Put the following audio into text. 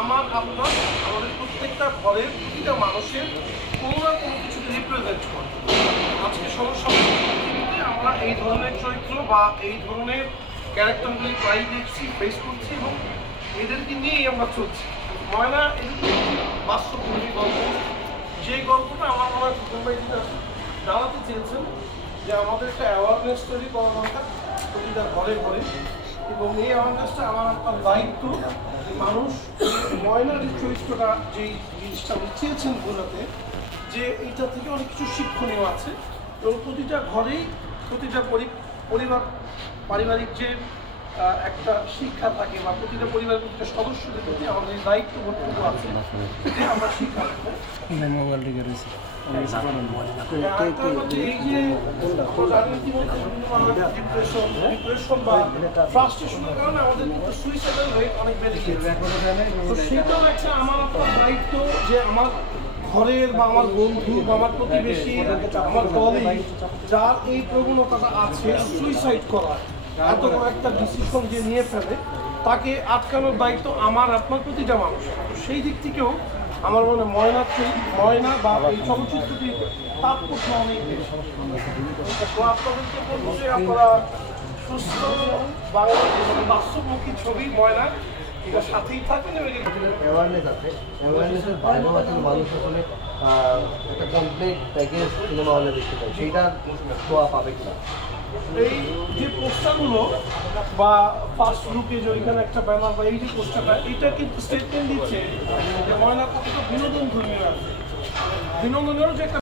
আমার আপনার আমাদের প্রত্যেকটা ঘরের প্রতিটা মানুষের কোনো না কোনো কিছুকে রিপ্রেজেন্ট করে। আজকে সমস্যা আমরা এই ধরনের চরিত্র বা এই ধরনের ক্যারেক্টারগুলি প্রায় দেখছি, ফেস করছি এবং এদেরকে নিয়েই আমরা চলছি। ময়না এরকম বাস্তবমুখী গল্প, যে গল্পটা আমার মনে হয় ভাই যেটা জানাতে চেয়েছেন যে আমাদের একটা অ্যাওয়ারনেস তৈরি করা দরকার প্রতিটা ঘরে ঘরে, এবং এই অ্যাওয়ারনেসটা আমার একটা দায়িত্ব যে মানুষ ময়নার যে চরিত্রটা যেই জিনিসটা উনি চেয়েছেন বোঝাতে, যে এইটা থেকে অনেক কিছু শিক্ষণীয় আছে এবং প্রতিটা ঘরেই প্রতিটা পরিবার পারিবারিক যে একটা শিক্ষা থাকে বা প্রতিটা পরিবারের প্রতিটা সদস্যদের প্রতি আমাদের দায়িত্ব কর্তব্য আছে, আমরা শিক্ষা দেবো। ডিপ্রেশন বা ফ্রাস্ট্রেশনের কারণে আমাদের কিন্তু সুইসাইডাল রেট অনেক বেড়ে গিয়েছে। তো সেটাও একটা আমার আপনার দায়িত্ব যে আমার ঘরের বা আমার বন্ধু বা আমার প্রতিবেশী, আমার কলিগ যার এই প্রবণতাটা আছে সুইসাইড করার, এত বড় একটা ডিসিশন যে নিয়ে ফেলে, তাকে আটকানোর দায়িত্ব আমার আপনার প্রতিটা মানুষ। সেই দিক থেকেও আমার মনে হয় ময়না বা এই চলচ্চিত্রটির তাৎপর্য অনেক বেশি। তো আপনাদেরকে বলবো যে আপনারা সুস্থ বাংলাদেশের বাস্তবমুখী ছবি ময়না এটা সাথেই থাকেন। অ্যাওয়ারনেস আছে, অ্যাওয়ারনেসের বাইরেও আসলে মানুষ আসলে একটা কমপ্লিট প্যাকেজ সিনেমা হলে দেখতে পাই, সেইটা ছোঁয়া পাবে কিনা। এই যে পোস্টারগুলো বা ফার্স্ট লুকে যে ওইখানে একটা ব্যানার বা এই যে পোস্টারটা, এটা কিন্তু স্টেটমেন্ট দিচ্ছে যে ময়না কতটা বিনোদন ধর্মীয় আছে, বিনোদনেরও যে একটা